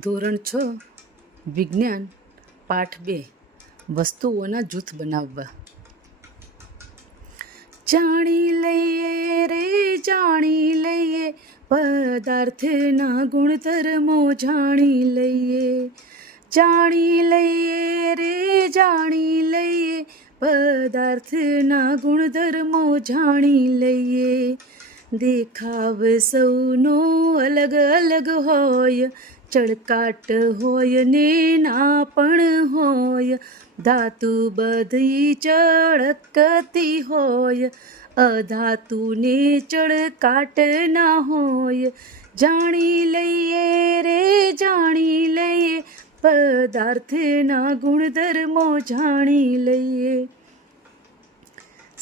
ધોરણ 6 વિજ્ઞાન પાઠ 2 વસ્તુઓના જૂથ બનાવવા. જાણી લઈએ રે જાણી લઈએ પદાર્થના ગુણધર્મો જાણી લઈએ. જાણી લઈએ રે જાણી લઈએ પદાર્થના ગુણધર્મો જાણી લઈએ. દેખાવ સૌનો અલગ અલગ હોય, ચળકાટ હોય ને ના પણ હોય. ધાતુ બધી ચળકતી હોય, અધાતુને ચળકાટ ના હોય. જાણી લઈએ રે જાણી લઈએ પદાર્થના ગુણધર્મો જાણી લઈએ.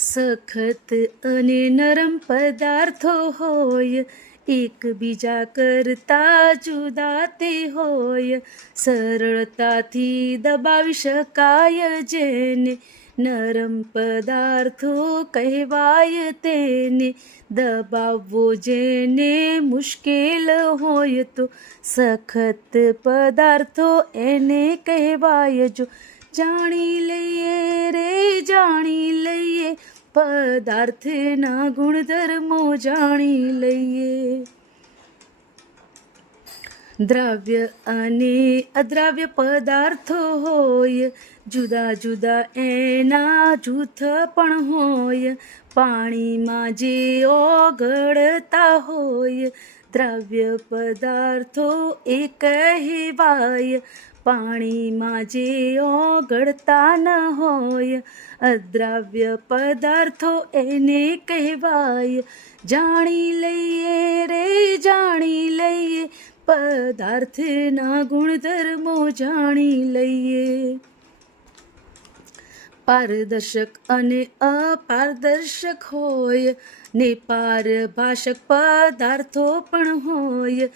સખત અને નરમ પદાર્થો હોય, એકબીજા કરતા જુદા તે હોય. સરળતાથી દબાવી શકાય જેને, નરમ પદાર્થો કહેવાય તેને. દબાવવો જેને મુશ્કેલ હોય તો, સખત પદાર્થો એને કહેવાય જો. જાણી લઈએ રે જાણી લઈએ પદાર્થના ગુણધર્મો જાણી લઈએ. દ્રવ્ય અને અદ્રવ્ય પદાર્થો હોય, જુદા જુદા એના જૂથ પણ હોય. પાણીમાં જે ઓગળતા હોય, દ્રવ્ય પદાર્થો એ કહેવાય. પાણીમાં જે ઓગળતા ન હોય, અદ્રવ્ય પદાર્થો એને કહેવાય. જાણી લઈએ રે જાણી લઈએ પદાર્થના ગુણધર્મો જાણી લઈએ. પારદર્શક અને અપારદર્શક હોય ને પારભાષક પદાર્થો પણ હોય.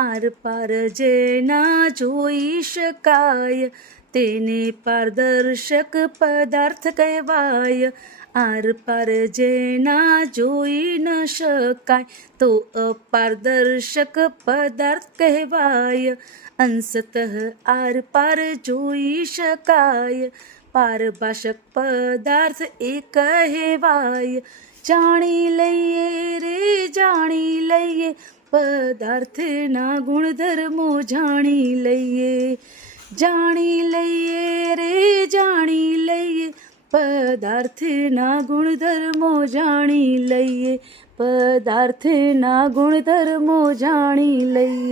આર પાર જેના જોઈ શકાય તેને પારદર્શક પદાર્થ કહેવાય. આર પાર જેના જોઈ ન શકાય તો અપારદર્શક પદાર્થ કહેવાય. અંશતઃ આર પાર જોઈ શકાય પારભાષક પદાર્થ એ કહેવાય. જાણી લઈએ રે જાણી લઈએ પદાર્થના ગુણધર્મો જાણી લઈએ. જાણી લઈએ રે જાણી લઈએ પદાર્થના ગુણધર્મો જાણી લઈએ. પદાર્થના ગુણધર્મો જાણી લઈએ.